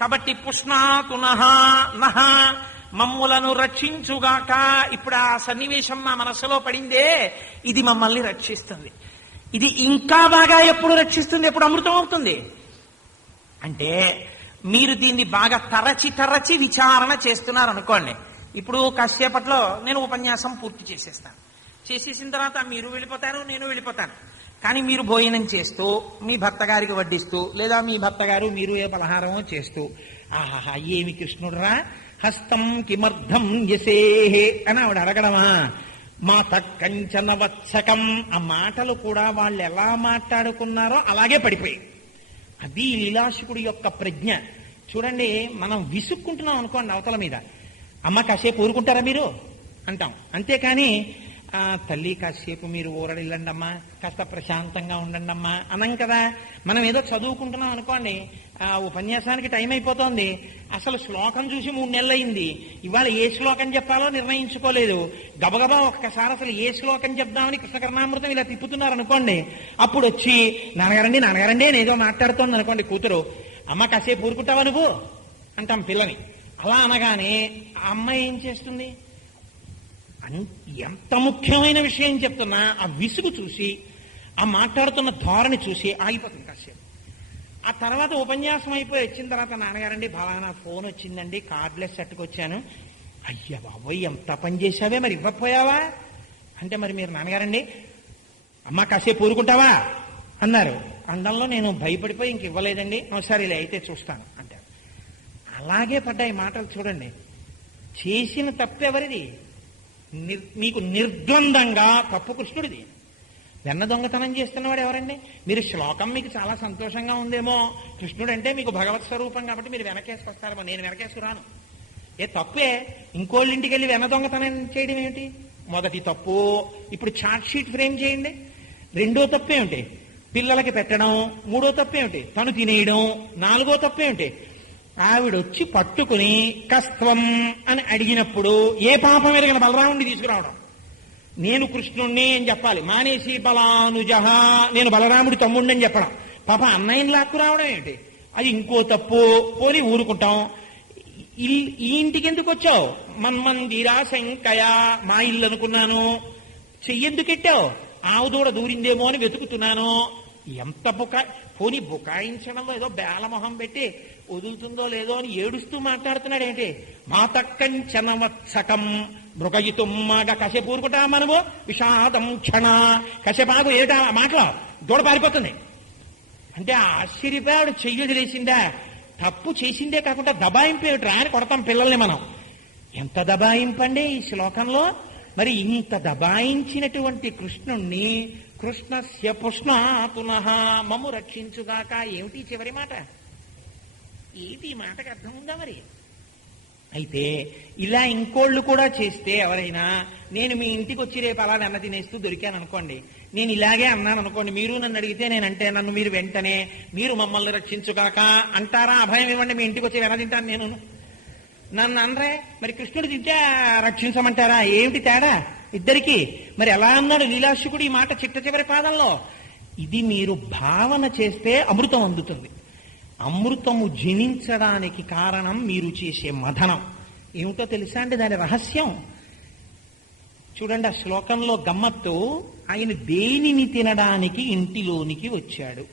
కాబట్టి పుష్ణాతు నః నః, మమ్ములను రక్షించుగాక. ఇప్పుడు ఆ సన్నివేశం మా మనసులో పడిందే, ఇది మమ్మల్ని రక్షిస్తుంది. ఇది ఇంకా బాగా ఎప్పుడు రక్షిస్తుంది, ఎప్పుడు అమృతం అవుతుంది అంటే మీరు దీన్ని బాగా తరచి తరచి విచారణ చేస్తున్నారు అనుకోండి. ఇప్పుడు కాసేపట్లో నేను ఉపన్యాసం పూర్తి చేసేస్తాను. చేసేసిన తర్వాత మీరు వెళ్ళిపోతారు, నేను వెళ్ళిపోతాను. కానీ మీరు భోజనం చేస్తూ మీ భర్త గారికి వడ్డిస్తూ, లేదా మీ భర్త గారు మీరు ఏ పలహారమో చేస్తూ, ఆహాహా ఏమి కృష్ణుడురా, హస్తం కిమర్థం యసేహే అని ఆవిడ అడగడమా, మాత కంచన వత్సకం. ఆ మాటలు కూడా వాళ్ళు ఎలా మాట్లాడుకున్నారో అలాగే పడిపోయి. అది లీలాశకుడి యొక్క ప్రజ్ఞ. చూడండి, మనం విసుక్కుంటున్నాం అనుకోండి అవతల మీద, అమ్మ కాసేపు ఊరుకుంటారా మీరు అంటాం. అంతేకాని తల్లి కాసేపు మీరు ఊరడిల్లండి అమ్మా, కాస్త ప్రశాంతంగా ఉండండి అమ్మా అనం కదా. మనం ఏదో చదువుకుంటున్నాం అనుకోండి, ఉపన్యాసానికి టైం అయిపోతోంది, అసలు శ్లోకం చూసి 3 నెలలు అయింది, ఇవాళ ఏ శ్లోకం చెప్పాలో నిర్ణయించుకోలేదు, గబగబా ఒక్కసారి అసలు ఏ శ్లోకం చెప్దామని కృష్ణకర్ణామృతం ఇలా తిప్పుతున్నారు అనుకోండి. అప్పుడు వచ్చి నాన్నగారండి నాన్నగారండి అని ఏదో మాట్లాడుతోంది అనుకోండి కూతురు, అమ్మ కాసేపు ఊరుకుంటావా నువ్వు అంటాం పిల్లని. అలా అనగానే ఆ అమ్మాయి ఏం చేస్తుంది, ఎంత ముఖ్యమైన విషయం చెప్తున్నా ఆ విసుగు చూసి, ఆ మాట్లాడుతున్న ధోరణి చూసి ఆగిపోతుంది కాసేపు. ఆ తర్వాత ఉపన్యాసం అయిపోయి వచ్చిన తర్వాత, నాన్నగారండి ఫలానా ఫోన్ వచ్చిందండి, కార్డ్లెస్ సెట్కొచ్చాను. అయ్యా బాబోయ్ ఎంత పని చేశావే, మరి ఇవ్వకపోయావా అంటే, మరి మీరు నాన్నగారండి అమ్మ కాసేపు ఊరుకుంటావా అన్నారు. అండంలో నేను భయపడిపోయి ఇంక ఇవ్వలేదండి, సరే ఇలా అయితే చూస్తాను అంటారు. అలాగే పడ్డాయి మాటలు. చూడండి, చేసిన తప్పెవరిది? మీకు నిర్ద్వందంగా తప్పు కృష్ణుడిది. వెన్న దొంగతనం చేస్తున్నవాడు ఎవరండి? మీరు శ్లోకం మీకు చాలా సంతోషంగా ఉందేమో, కృష్ణుడు అంటే మీకు భగవత్ స్వరూపం కాబట్టి మీరు వెనకేసుకొస్తారేమో, నేను వెనకేసు రాను. తప్పే. ఇంకోళ్ళ ఇంటికి వెళ్ళి వెన్న దొంగతనం చేయడం ఏమిటి? మొదటి తప్పు. ఇప్పుడు చార్ట్ షీట్ ఫ్రేమ్ చేయండి. రెండో తప్పేమిటి? పిల్లలకి పెట్టడం. మూడో తప్పేమిటి? తను తినేయడం. నాలుగో తప్పేమిటి? ఆవిడొచ్చి పట్టుకుని కస్త్వం అని అడిగినప్పుడు ఏ పాపం ఎరగిన బలరాముడిని తీసుకురావడం, నేను కృష్ణుణ్ణి అని చెప్పాలి, మానేసి బలానుజహ నేను బలరాముడి తమ్ముడిని అని చెప్పడం. పాప అన్నయ్యని లాక్కురావడం ఏంటి? అది ఇంకో తప్పు. పోని ఊరుకుంటాం. ఈ ఇంటికి ఎందుకు వచ్చావు? మన్మందిరా శంకయా, మా ఇల్లు అనుకున్నాను. చెయ్యెందుకు ఎట్టావు? ఆవు దూడ దూరిందేమో అని వెతుకుతున్నాను. ఎంత పోని బుకాయించడంలో ఏదో బేలమొహం పెట్టి వదులుతుందో లేదో అని ఏడుస్తూ మాట్లాడుతున్నాడు ఏంటి? మాతకంచన వత్సకం మృగయితుమ్మాగా కాసేపు ఊరుకుంటా మనము విషాదం క్షణ కాసేపాగు ఏటా మాటలో దూడ పారిపోతుంది అంటే ఆశ్చర్యపోయాడు. చెయ్యి వదిలేసిందా? తప్పు చేసిందే కాకుండా దబాయింపు ఏమిటి? ఆయన కొడతాం పిల్లల్ని మనం. ఎంత దబాయింపండి ఈ శ్లోకంలో. మరి ఇంత దబాయించినటువంటి కృష్ణుణ్ణి కృష్ణస్య పుష్ణాతు నః మమ్ము రక్షించుగాక ఏమిటి చివరి మాట? ఏది మాటకు అర్థం ఉందా? మరి అయితే ఇలా ఇంకోళ్ళు కూడా చేస్తే ఎవరైనా, నేను మీ ఇంటికి వచ్చి రేపు అలా వెన్న తినేస్తూ దొరికాను అనుకోండి, నేను ఇలాగే అన్నాను అనుకోండి, మీరు నన్ను అడిగితే నేనంటే నన్ను మీరు వెంటనే మీరు మమ్మల్ని రక్షించుగాక అంటారా? అభయం ఇవ్వండి, మీ ఇంటికి వచ్చి వెన్న తింటాను నేను. నన్ను అనరే, మరి కృష్ణుడు తింటే రక్షించమంటారా? ఏమిటి తేడా ఇద్దరికి? మరి ఎలా అన్నాడు లీలాశుకుడు ఈ మాట చిట్ట చివరి పాదంలో? ఇది మీరు భావన చేస్తే అమృతం అందుతుంది. అమృతము జనించడానికి కారణం మీరు చేసే మథనం. ఏమిటో తెలుసా అండి దాని రహస్యం? చూడండి, ఆ శ్లోకంలో గమ్మత్తు. ఆయన దేనిని తినడానికి ఇంటిలోనికి వచ్చాడు.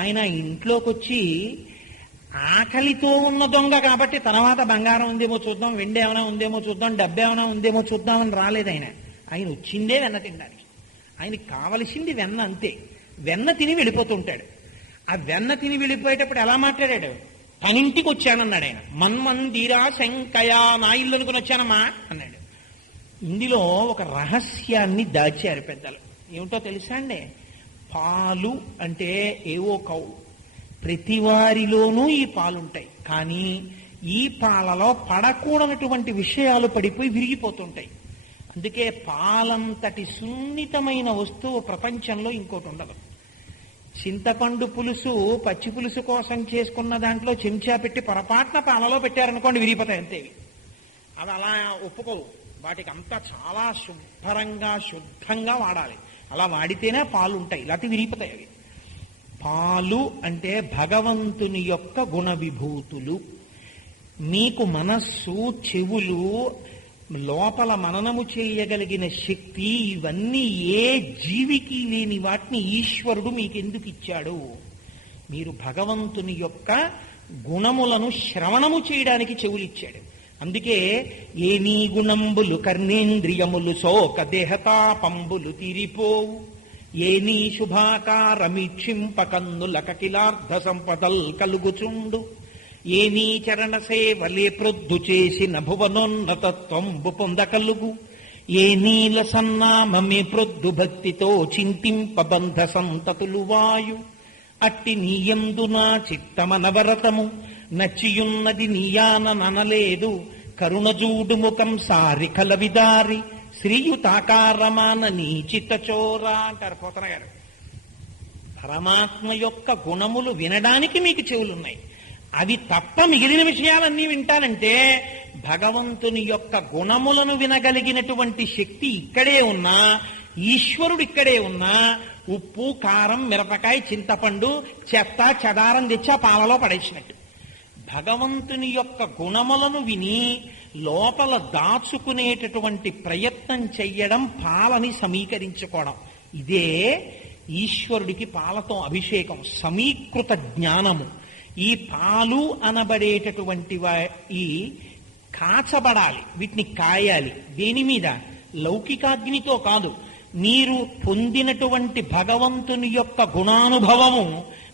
ఆయన ఇంట్లోకి వచ్చి ఆకలితో ఉన్న దొంగ కాబట్టి తర్వాత బంగారం ఉందేమో చూద్దాం, వెండి ఏమైనా ఉందేమో చూద్దాం, డబ్బు ఏమైనా ఉందేమో చూద్దామని రాలేదు. ఆయన వచ్చిందే వెన్న తినడానికి. ఆయనకి కావలసింది వెన్న, అంతే. వెన్న తిని వెళ్ళిపోతుంటాడు. ఆ వెన్న తిని వెళ్ళిపోయేటప్పుడు ఎలా మాట్లాడాడు? తనింటికి వచ్చానన్నాడు ఆయన. మన్మందిరా శంకయా, నా ఇల్లు అనుకుని వచ్చానమ్మా అన్నాడు. ఇందులో ఒక రహస్యాన్ని దాచారు పెద్దలు. ఏమిటో తెలుసా అండి? పాలు అంటే ఏవో కౌ, ప్రతి వారిలోనూ ఈ పాలుంటాయి. కానీ ఈ పాలలో పడకూడనటువంటి విషయాలు పడిపోయి విరిగిపోతుంటాయి. అందుకే పాలంతటి సున్నితమైన వస్తువు ప్రపంచంలో ఇంకోటి ఉండదు. చింతపండు పులుసు, పచ్చి పులుసు కోసం చేసుకున్న దాంట్లో చెంచా పెట్టి పొరపాటున పాలలో పెట్టారనుకోండి, విరిగిపోతాయి అంతేవి. అవి అలా ఒప్పుకోవు. వాటికి అంతా చాలా శుభ్రంగా శుద్ధంగా వాడాలి. అలా వాడితేనే పాలు ఉంటాయి, ఇలాంటివి విరిగిపోతాయి అవి. పాలు అంటే భగవంతుని యొక్క గుణ విభూతులు. మీకు మనస్సు, చెవులు, లోపల మననము చేయగలిగిన శక్తి, ఇవన్నీ ఏ జీవికి లేని వాటిని ఈశ్వరుడు మీకెందుకు ఇచ్చాడు? మీరు భగవంతుని యొక్క గుణములను శ్రవణము చేయడానికి చెవులిచ్చాడు. అందుకే ఏ నీ గుణంబులు కర్ణేంద్రియములు శోక దేహతాపంబులు తీరిపోవు, ఏ నీ శుభాకారమీక్షింప కన్నుల కకిలార్థ సంపదల్ కలుగుచుండు, ఏ నీ చరణ సేవలే ప్రొద్దు చేసిన భువనోన్నతత్వంబు పొందకలుగు, ఏ నీల సన్నామమే ప్రొద్దు భక్తితో చింతింపబంధ సంతతులు వాయు, అట్టి నీయందు నా చిత్తమనవరతము నచ్చియున్నది నీయాననలేదు, కరుణజూడు ముఖం సారి కలవిదారి శ్రీయుతాకారమాన నీ చిత్తచోరా అంటారు పోతన గారు. పరమాత్మ యొక్క గుణములు వినడానికి మీకు చెవులున్నాయి. అవి తప్ప మిగిలిన విషయాలన్నీ వింటానంటే భగవంతుని యొక్క గుణములను వినగలిగినటువంటి శక్తి ఇక్కడే ఉన్నా, ఈశ్వరుడు ఇక్కడే ఉన్నా, ఉప్పు, కారం, మిరపకాయ, చింతపండు, చెత్త చెదారం తెచ్చి ఆ పాలలో పడేసినట్టు భగవంతుని యొక్క గుణములను విని లోపల దాచుకునేటటువంటి ప్రయత్నం చెయ్యడం, పాలని సమీకరించుకోవడం. ఇదే ఈశ్వరుడికి పాలతో అభిషేకం, సమీకృత జ్ఞానము. ఈ పాలు అనబడేటటువంటి ఈ కాచబడాలి, వీటిని కాయాలి. దేని మీద? లౌకికాగ్నితో కాదు. మీరు పొందినటువంటి భగవంతుని యొక్క గుణానుభవము,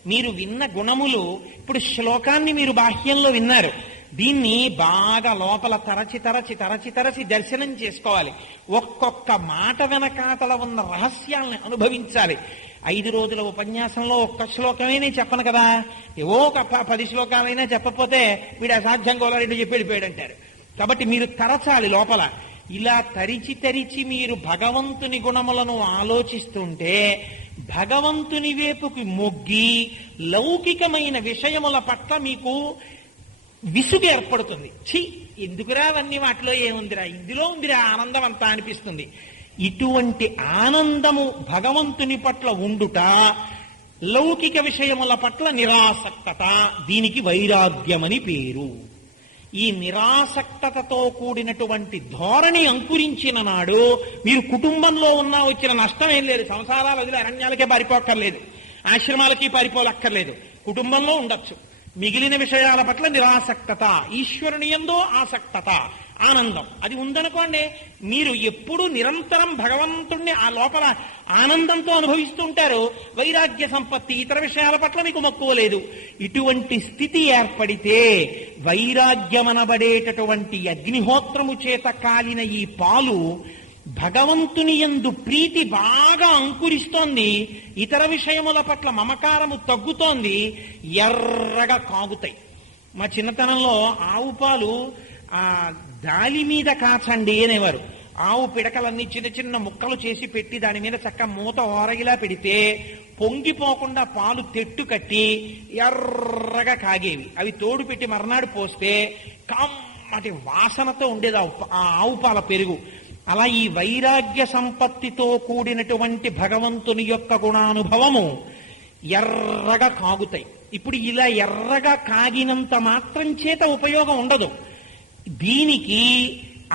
మీరు విన్న గుణములు, ఇప్పుడు శ్లోకాన్ని మీరు బాహ్యంలో విన్నారు, దీన్ని బాగా లోపల తరచి తరచి తరచి తరచి దర్శనం చేసుకోవాలి. ఒక్కొక్క మాట వెనకాతల ఉన్న రహస్యాలను అనుభవించాలి. 5 రోజుల ఉపన్యాసంలో ఒక్క శ్లోకమే నేను చెప్పను కదా, ఏవో ఒక 10 శ్లోకాలైనా చెప్పకపోతే వీడు అసాధ్యం గోలారెడ్డి చెప్పి వెళ్ళిపోయాడు అంటారు. కాబట్టి మీరు తరచాలి లోపల. ఇలా తరిచి తరిచి మీరు భగవంతుని గుణములను ఆలోచిస్తుంటే భగవంతుని వైపుకి మొగ్గి లౌకికమైన విషయముల పట్ల మీకు విసుగు ఏర్పడుతుంది. ఛీ, ఎందుకురా అవన్నీ, వాటిలో ఏముందిరా, ఇందులో ఉందిరా ఆనందం అంతా అనిపిస్తుంది. ఇటువంటి ఆనందము భగవంతుని పట్ల ఉండుట, లౌకిక విషయముల పట్ల నిరాసక్తత, దీనికి వైరాగ్యమని పేరు. ఈ నిరాసక్తతతో కూడినటువంటి ధోరణి అంకురించిన నాడు మీరు కుటుంబంలో ఉన్నా వచ్చిన నష్టం ఏం లేదు. సంసారాలు వదిలి అరణ్యాలకే పారిపోక్కర్లేదు, ఆశ్రమాలకి పారిపోలక్కర్లేదు, కుటుంబంలో ఉండొచ్చు. మిగిలిన విషయాల పట్ల నిరాసక్తత, ఈశ్వరుని యందు ఆసక్తత, ఆనందం అది ఉందనుకోండి, మీరు ఎప్పుడు నిరంతరం భగవంతుణ్ణి ఆ లోపల ఆనందంతో అనుభవిస్తుంటారు. వైరాగ్య సంపత్తి, ఇతర విషయాల పట్ల మీకు మక్కువ లేదు. ఇటువంటి స్థితి ఏర్పడితే వైరాగ్యమనబడేటటువంటి అగ్నిహోత్రము చేత కాలిన ఈ పాలు భగవంతుని యందు ప్రీతి బాగా అంకురిస్తోంది, ఇతర విషయముల పట్ల మమకారము తగ్గుతోంది, ఎర్రగా కాగుతాయి. మా చిన్నతనంలో ఆవు పాలు ఆ దాలి మీద కాచండి అనేవారు. ఆవు పిడకలన్నీ చిన్న చిన్న ముక్కలు చేసి పెట్టి దాని మీద చక్క మూత ఓరగిలా పెడితే పొంగిపోకుండా పాలు తెట్టు కట్టి ఎర్రగా కాగేవి. అవి తోడు పెట్టి మర్నాడు పోస్తే కమ్మటి వాసనతో ఉండేది ఆ ఆవు పాల పెరుగు. అలా ఈ వైరాగ్య సంపత్తితో కూడినటువంటి భగవంతుని యొక్క గుణానుభవము ఎర్రగా కాగుతాయి. ఇప్పుడు ఇలా ఎర్రగా కాగినంత మాత్రం చేత ఉపయోగం ఉండదు. దీనికి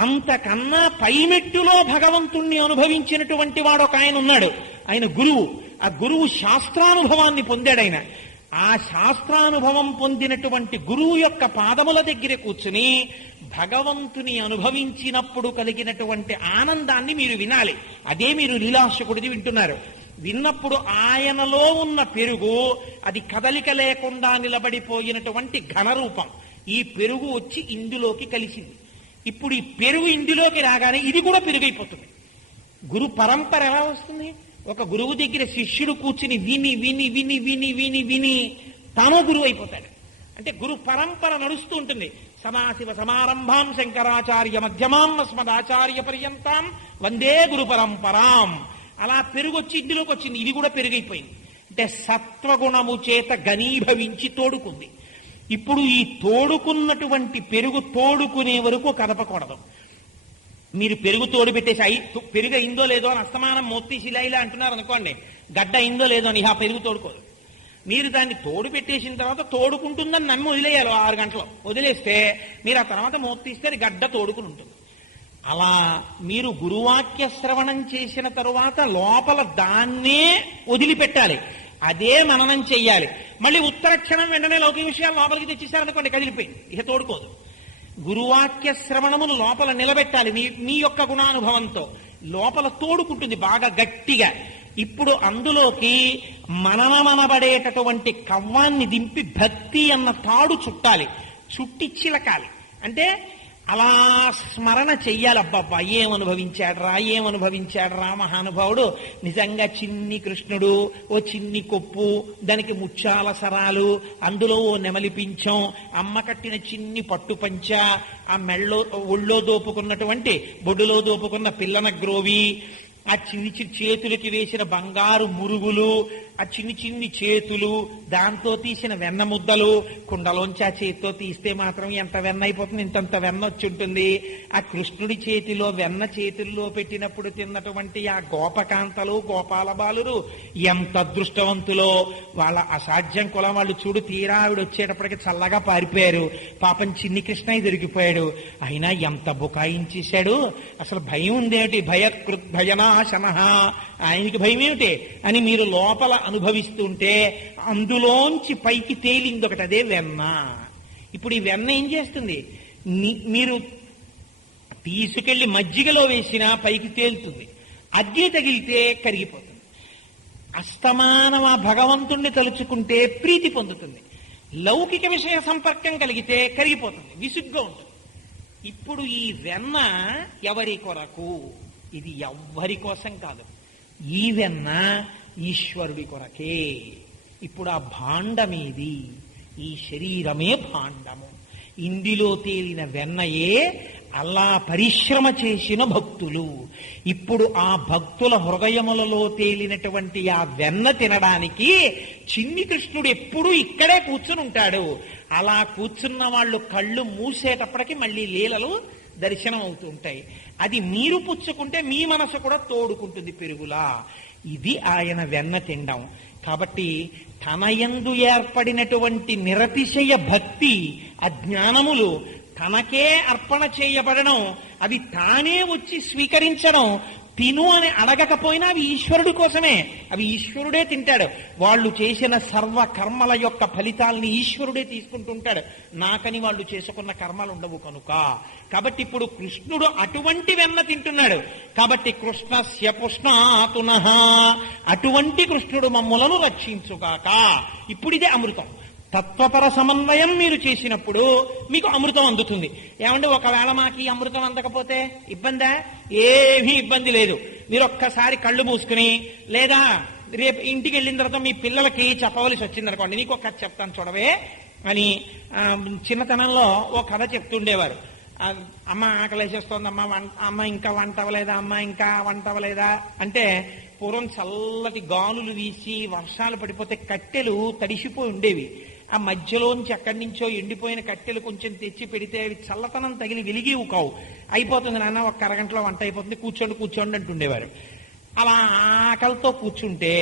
అంతకన్నా పైమెట్టులో భగవంతుణ్ణి అనుభవించినటువంటి వాడు ఒక ఆయన ఉన్నాడు, ఆయన గురువు. ఆ గురువు శాస్త్రానుభవాన్ని పొందాడు. ఆయన ఆ శాస్త్రానుభవం పొందినటువంటి గురువు యొక్క పాదముల దగ్గర కూర్చుని భగవంతుని అనుభవించినప్పుడు కలిగినటువంటి ఆనందాన్ని మీరు వినాలి. అదే మీరు లీలాశకుడిది వింటున్నారు. విన్నప్పుడు ఆయనలో ఉన్న పెరుగు అది కదలిక లేకుండా నిలబడిపోయినటువంటి ఘనరూపం. ఈ పెరుగు వచ్చి ఇందులోకి కలిసింది. ఇప్పుడు ఈ పెరుగు ఇందులోకి రాగానే ఇది కూడా పెరుగైపోతుంది. గురు పరంపర ఎలా వస్తుంది? ఒక గురువు దగ్గర శిష్యుడు కూర్చుని విని విని విని విని విని విని తాను గురువు అయిపోతాడు. అంటే గురు పరంపర నడుస్తూ ఉంటుంది. సదాశివ సమారంభాం శంకరాచార్య మధ్యమాం అస్మదాచార్య పర్యంతాం వందే గురు పరంపరాం. అలా పెరుగొచ్చి ఇందులోకి వచ్చింది, ఇది కూడా పెరుగైపోయింది. అంటే సత్వగుణము చేత గనీభవించి తోడుకుంది. ఇప్పుడు ఈ తోడుకున్నటువంటి పెరుగు తోడుకునే వరకు కదపకూడదు. మీరు పెరుగు తోడు పెట్టేసి పెరుగు అయిందో లేదో అని అస్తమానం మోత్తి శిలా ఇలా అంటున్నారు అనుకోండి, గడ్డ అయిందో లేదో అని ఆ పెరుగు తోడుకోదు. మీరు దాన్ని తోడు పెట్టేసిన తర్వాత తోడుకుంటుందని నమ్మి వదిలేయాలి 6 గంటలు. వదిలేస్తే మీరు ఆ తర్వాత మూత తీస్తే అది గడ్డ తోడుకుని ఉంటుంది. అలా మీరు గురువాక్య శ్రవణం చేసిన తరువాత లోపల దాన్నే వదిలిపెట్టాలి, అదే మననం చెయ్యాలి. మళ్ళీ ఉత్తర క్షణం వెంటనే లౌకిక విషయాలు లోపలికి తెచ్చేశారనుకోండి, కదిలిపోయింది, ఇక తోడుకోదు. గురువాక్య శ్రవణమును లోపల నిలబెట్టాలి మీ యొక్క గుణానుభవంతో. లోపల తోడుకుంటుంది బాగా గట్టిగా. ఇప్పుడు అందులోకి మననమనబడేటటువంటి కవ్వాన్ని దింపి భక్తి అన్న తాడు చుట్టాలి, చుట్టి చిలకాలి. అంటే అలా స్మరణ చెయ్యాలి. అబ్బబ్బా ఏమనుభవించాడ్రా మహానుభావుడు, నిజంగా చిన్ని కృష్ణుడు, ఓ చిన్ని కొప్పు, దానికి ముత్యాల సరాలు, అందులో ఓ నెమలిపించం, అమ్మ కట్టిన చిన్ని పట్టు పంచ, ఆ మెళ్ళో ఒళ్ళో దోపుకున్నటువంటి బొడ్డులో దోపుకున్న పిల్లన గ్రోవి, ఆ చిన్ని చిన్ని చేతులకి వేసిన బంగారు మురుగులు, ఆ చిన్ని చిన్ని చేతులు, దాంతో తీసిన వెన్న ముద్దలు, కుండలోంచి ఆ చేతితో తీస్తే మాత్రం ఎంత వెన్న అయిపోతుంది, ఇంతంత వెన్న వచ్చి ఉంటుంది. ఆ కృష్ణుడి చేతిలో వెన్న చేతుల్లో పెట్టినప్పుడు తిన్నటువంటి ఆ గోపకాంతలు, గోపాల బాలురు ఎంత అదృష్టవంతులో. వాళ్ళ అసాధ్యం కులం వాళ్ళు చూడు, తీరా ఆవిడ వచ్చేటప్పటికి చల్లగా పారిపోయారు. పాపం చిన్ని కృష్ణయ్య దొరికిపోయాడు. అయినా ఎంత బుకాయించేశాడు, అసలు భయం ఉందేమిటి, భయనాశన, ఆయనకి భయం ఏమిటి అని మీరు లోపల అనుభవిస్తుంటే అందులోంచి పైకి తేలింది ఒకటి, అదే వెన్న. ఇప్పుడు ఈ వెన్న ఏం చేస్తుంది, మీరు తీసుకెళ్లి మజ్జిగలో వేసినా పైకి తేలుతుంది, అగ్ని తగిలితే కరిగిపోతుంది. అస్తమానం ఆ భగవంతుణ్ణి తలుచుకుంటే ప్రీతి పొందుతుంది. లౌకిక విషయ సంపర్కం కలిగితే కరిగిపోతుంది, విసుగ్గా ఉంటుంది. ఇప్పుడు ఈ వెన్న ఎవరి కొరకు, ఇది ఎవ్వరి కోసం కాదు, ఈ వెన్న ఈశ్వరుడి కొరకే. ఇప్పుడు ఆ భాండమేది, ఈ శరీరమే భాండము. ఇందులో తేలిన వెన్నయే అలా పరిశ్రమ చేసిన భక్తులు. ఇప్పుడు ఆ భక్తుల హృదయములలో తేలినటువంటి ఆ వెన్న తినడానికి చిన్ని కృష్ణుడు ఎప్పుడూ ఇక్కడే కూర్చుని ఉంటాడు. అలా కూర్చున్న వాళ్ళు కళ్ళు మూసేటప్పటికి మళ్ళీ లీలలు దర్శనం అవుతూ ఉంటాయి. అది మీరు పుచ్చుకుంటే మీ మనసు కూడా తోడుకుంటుంది పెరుగులా. ఇది ఆయన వెన్న తినడం. కాబట్టి తన యందు ఏర్పడినటువంటి నిరతిశయ భక్తి, అజ్ఞానములు తనకే అర్పణ చేయబడడం, అవి తానే వచ్చి స్వీకరించడం, తిను అని అడగకపోయినా అవి ఈశ్వరుడి కోసమే, అవి ఈశ్వరుడే తింటాడు. వాళ్ళు చేసిన సర్వ కర్మల యొక్క ఫలితాలని ఈశ్వరుడే తీసుకుంటుంటాడు, నాకని వాళ్ళు చేసుకున్న కర్మలు ఉండవు కనుక. కాబట్టి ఇప్పుడు కృష్ణుడు అటువంటి వెన్న తింటున్నాడు. కాబట్టి కృష్ణస్య పుష్ణాతునః, అటువంటి కృష్ణుడు మమ్ములను రక్షించుగాక. ఇప్పుడు ఇదే అమృతం. తత్వపర సమన్వయం మీరు చేసినప్పుడు మీకు అమృతం అందుతుంది. ఏమంటే ఒకవేళ మాకు ఈ అమృతం అందకపోతే ఇబ్బందా? ఏమీ ఇబ్బంది లేదు. మీరు ఒక్కసారి కళ్ళు మూసుకుని, లేదా రేపు ఇంటికి వెళ్ళిన తర్వాత మీ పిల్లలకి చెప్పవలసి వచ్చిందనుకోండి, నీకు ఒక కథ చెప్తాను చూడవే అని చిన్నతనంలో ఓ కథ చెప్తుండేవారు. అమ్మ ఆకలేసేస్తోంది, అమ్మ ఇంకా వంట అవ్వలేదా, అమ్మ ఇంకా వంట అవ్వలేదా అంటే, పూర్వం చల్లటి గాలులు వీసి వర్షాలు పడిపోతే కట్టెలు తడిసిపోయి ఉండేవి. ఆ మధ్యలోంచి ఎక్కడి నుంచో ఎండిపోయిన కట్టెలు కొంచెం తెచ్చి పెడితే అవి చల్లతనం తగిలి వెలిగేవు కావు. అయిపోతుంది నాన్న, ఒక అరగంటలో వంట అయిపోతుంది, కూర్చోండి కూర్చోండి అంటుండేవారు. అలా ఆకలితో కూర్చుంటే